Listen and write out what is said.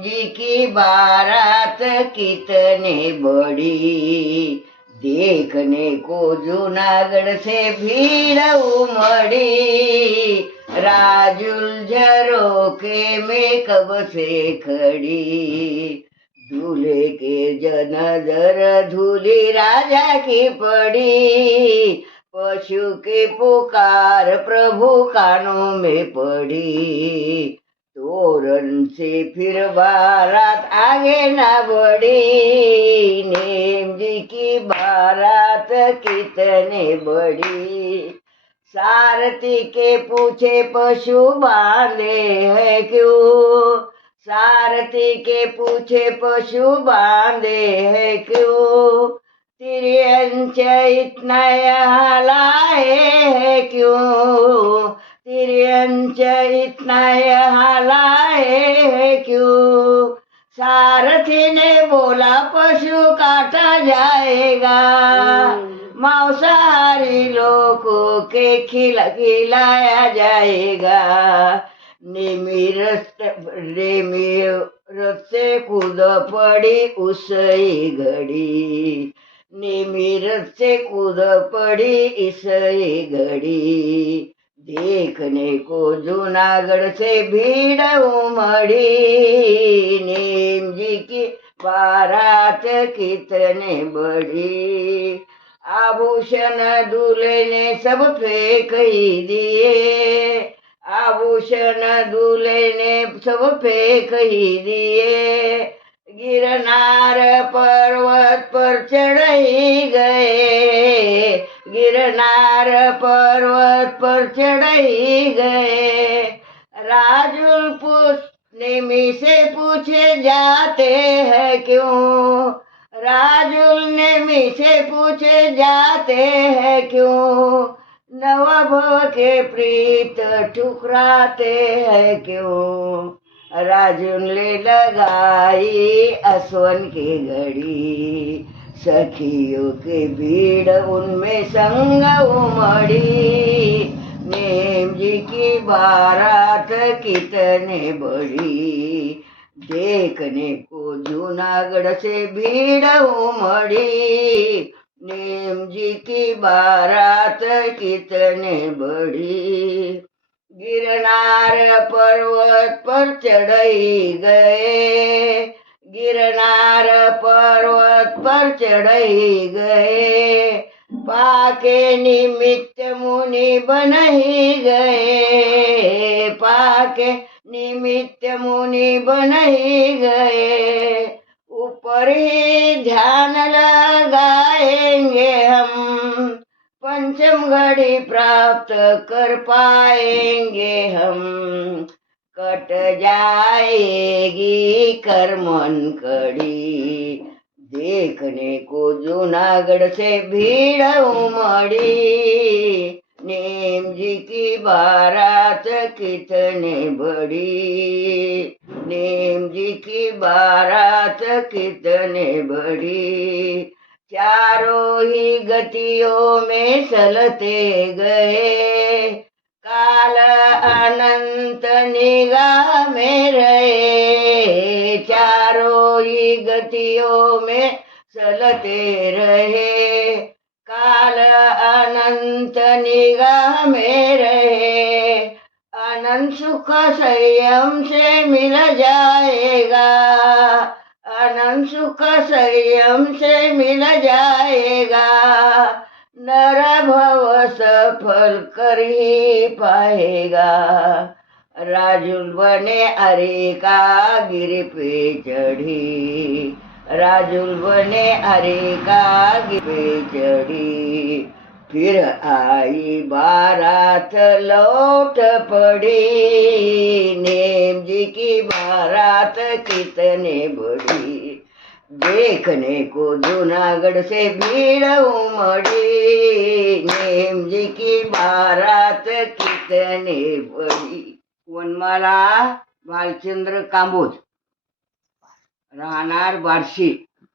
जी की बारात कितने बड़ी। देखने को जूनागढ़ से भीड़ उमड़ी। राजुल झरोके में कब से खड़ी। दूल्हे के जन जर धूली राजा की पड़ी। पशु के पुकार प्रभु कानों में पड़ी। तोरण से फिर बारात, आगे ना बढ़ी। नेम जी की बारात कितने बड़ी। सारथी के पूछे, पशु बांधे है क्यों? सारथी के पूछे, पशु बांधे है क्यों? तिरंच इतना यहाँ सारथी ने बोला पशु काटा जाएगा मांसाहारी लोगों के खिला खिलाया जाएगा निमिरस्त निमिरत से कूद पड़ी उस ही घड़ी। निमिरत से कूद पड़ी इस ही घड़ी। देखने को जूनागढ़ से भीड़ उमड़ी। नीम पारात कितने बड़ी आभूषण दूल्हे ने सब फेंक ही दिए आभूषण दूल्हे ने सब फेंक ही दिए गिरनार पर्वत पर चढ़ ही गए. गिरनार पर्वत पर चढ़ ही गए. राजुल पुष्प नेमी से पूछे जाते हैं क्यों? राजुल नेमी से पूछे जाते हैं क्यों? नवभ के प्रीत ठुकराते हैं क्यों? राजुन ले लगाई असवन की घड़ी। सखियों के भीड़ उनमें संग उमड़ी। नेम जी की बारात कितने बड़ी देखने को जूनागढ़ से भीड़ उमड़ी। नेम जी की बारात कितने बड़ी गिरनार पर्वत पर चढ़ई गए। गिरनार पर्वत पर चढ़ई गए। पाके निमित्त मुनि बन ही गए। पाके निमित्त मुनि बन ही गए। ऊपर ही ध्यान लगाएँगे हम, पंचम घड़ी प्राप्त कर पाएँगे हम। कट जाएगी कर्मन कड़ी देखने को जूनागढ़ से भीड़ उमड़ी नेम जी की बारात कितने बड़ी नेम जी की बारात कितने बड़ी चारों ही गतियों में चलते गए काल अनंत निगाह में रहे चारों ही गतियों में चलते रहे। काल अनंत निगाह में रहे। अनंत सुख संयम से मिल जाएगा। अनंत सुख संयम से मिल जाएगा। नर भव सफल कर ही पाएगा। राजुल बने अरे का गिर पे चढ़ी। राजुल बने अरे का चढ़ी। फिर आई बारात लौट पड़ी। नेम जी की बारात कितने बड़ी। देखने को जूनागढ़ से भीड़ उमड़ी। नेम जी की बारात कितने बड़ी। वनमाला भालचंद्र कांबोज। রানার বার্ষিক।